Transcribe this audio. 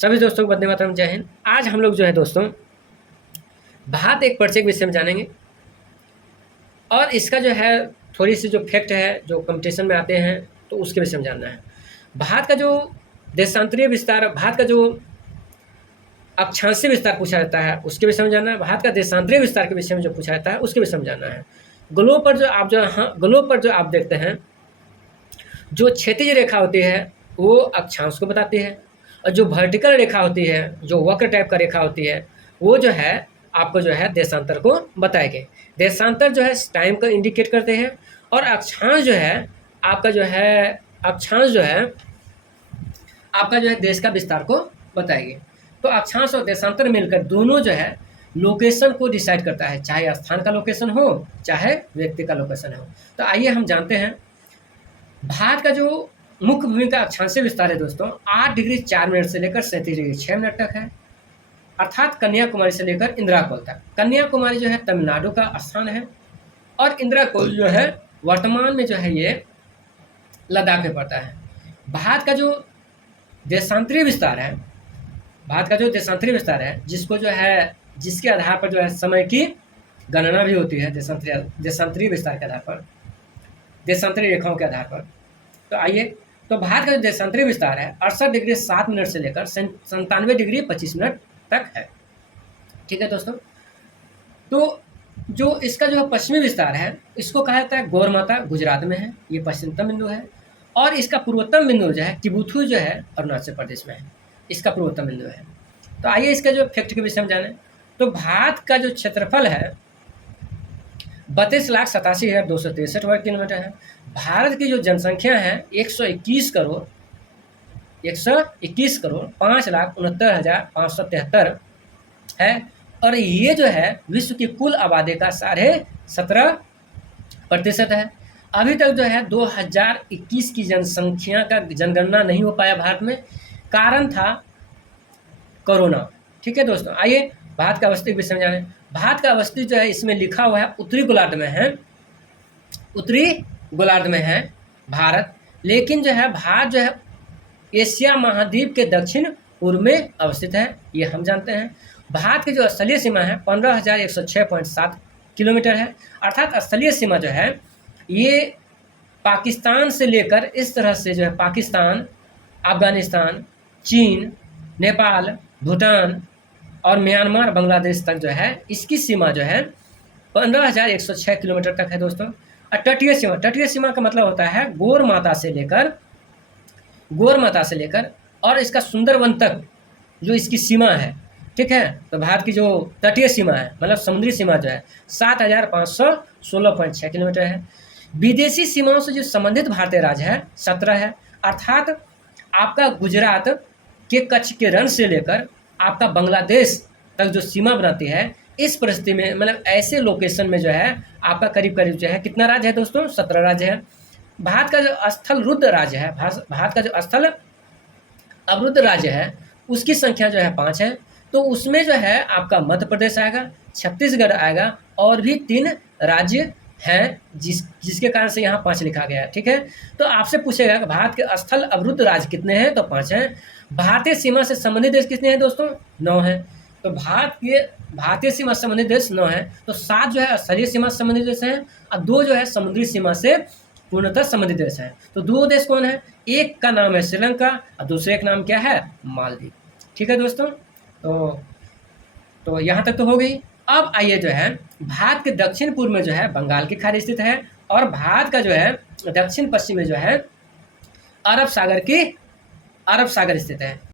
सभी दोस्तों को वंदे मातरम, जय हिंद। आज हम लोग जो है दोस्तों भारत एक परिचय के विषय में जानेंगे और इसका जो है थोड़ी सी जो फैक्ट है जो कंपटीशन में आते हैं तो उसके विषय में जानना है। भारत का जो देशांतरीय विस्तार, भारत का जो अक्षांशीय विस्तार पूछा जाता है उसके विषय में जानना है। भारत का देशांतरीय विस्तार के विषय में जो पूछा जाता है उसके विषय में जानना है। ग्लोब पर जो आप देखते हैं, जो क्षैतिज रेखा होती है वो अक्षांश को बताती है और जो वर्टिकल रेखा होती है, जो वक्र टाइप का रेखा होती है, वो जो है आपको जो है देशांतर को बताएंगे। देशांतर जो है टाइम को इंडिकेट करते हैं और अक्षांश जो है आपका जो है अक्षांश जो है आपका जो है देश का विस्तार को बताएंगे। तो अक्षांश और देशांतर मिलकर दोनों जो है लोकेशन को डिसाइड करता है, चाहे स्थान का लोकेशन हो चाहे व्यक्ति का लोकेशन हो। तो आइए हम जानते हैं भारत का जो मुख्य भूमि का अक्षांशीय विस्तार है दोस्तों 8 डिग्री 4 मिनट से लेकर 37 डिग्री 6 मिनट तक है, अर्थात कन्याकुमारी से लेकर इंदिरा कोल तक। कन्याकुमारी जो है तमिलनाडु का स्थान है और इंदिरा कोल जो है वर्तमान में जो है ये लद्दाख में पड़ता है। भारत का जो देशांतरीय विस्तार है, भारत का जो देशांतरीय विस्तार है जिसको जो है जिसके आधार पर जो है समय की गणना भी होती है, देशांतरीय विस्तार के आधार पर, देशांतरीय रेखाओं के आधार पर। तो आइए, तो भारत का जो देशांतरीय विस्तार है 68 डिग्री 7 मिनट से लेकर 97 डिग्री 25 मिनट तक है। ठीक है दोस्तों। तो जो इसका जो पश्चिमी विस्तार है इसको कहा जाता है गौरमाता, गुजरात में है, ये पश्चिमतम बिंदु है। और इसका पूर्वोत्तम बिंदु जो है किबुथु जो है अरुणाचल प्रदेश में है, इसका पूर्वोत्तम बिंदु है। तो आइए इसका जो फैक्ट के विषय में जाने। तो भारत का जो क्षेत्रफल है 32,87,263 वर्ग किलोमीटर है। भारत की जो जनसंख्या है 121 करोड़ 5,69,573 है और ये जो है विश्व की कुल आबादी का 17.5% है। अभी तक जो है 2021 की जनसंख्या का जनगणना नहीं हो पाया भारत में, कारण था कोरोना। ठीक है दोस्तों। आइए भारत का अवस्थित विषय में जाने। भारत का अवस्थित जो है इसमें लिखा हुआ है उत्तरी गोलार्ध में है, उत्तरी गोलार्ध में है भारत, लेकिन जो है भारत जो है एशिया महाद्वीप के दक्षिण पूर्व में अवस्थित है, ये हम जानते हैं। भारत की जो स्थलीय सीमा है 15,106.7 किलोमीटर है, अर्थात स्थलीय सीमा जो है ये पाकिस्तान से लेकर इस तरह से जो है पाकिस्तान, अफगानिस्तान, चीन, नेपाल, भूटान और म्यांमार, बांग्लादेश तक जो है इसकी सीमा जो है 15,106 किलोमीटर तक है दोस्तों। और तटीय सीमा का मतलब होता है गौर माता से लेकर और इसका सुंदरवन तक जो इसकी सीमा है। ठीक है। तो भारत की जो तटीय सीमा है मतलब समुद्री सीमा जो है 7,516.6 किलोमीटर है। विदेशी सीमाओं से जो संबंधित भारतीय राज्य है 17 है, अर्थात आपका गुजरात के कच्छ के रण से लेकर आपका बांग्लादेश तक जो सीमा बनाती है, इस परिस्थिति में मतलब ऐसे लोकेशन में जो है आपका करीब करीब जो है कितना राज्य है दोस्तों 17 राज्य है। भारत का जो स्थल रुद्ध राज्य है, भारत का जो स्थल अवरुद्ध राज्य है उसकी संख्या जो है 5 है। तो उसमें जो है आपका मध्य प्रदेश आएगा, छत्तीसगढ़ आएगा और भी 3 राज्य हैं जिसके कारण से यहाँ 5 लिखा गया है। ठीक है। तो आपसे पूछेगा कि भारत के स्थल अवरुद्ध राज्य कितने हैं, तो 5 हैं। भारतीय सीमा से संबंधित देश कितने हैं दोस्तों, 9 हैं। तो भारतीय सीमा से संबंधित देश 9 हैं। तो 7 जो है स्थलीय सीमा से संबंधित देश हैं और 2 जो है समुद्री सीमा से पूर्णतः संबंधित देश हैं। तो 2 देश कौन है, एक का नाम है श्रीलंका और दूसरे का नाम क्या है, मालदीव। ठीक है दोस्तों। तो यहाँ तक तो हो गई। अब आइए जो है भारत के दक्षिण पूर्व में जो है बंगाल की खाड़ी स्थित है और भारत का जो है दक्षिण पश्चिम में जो है अरब सागर स्थित है।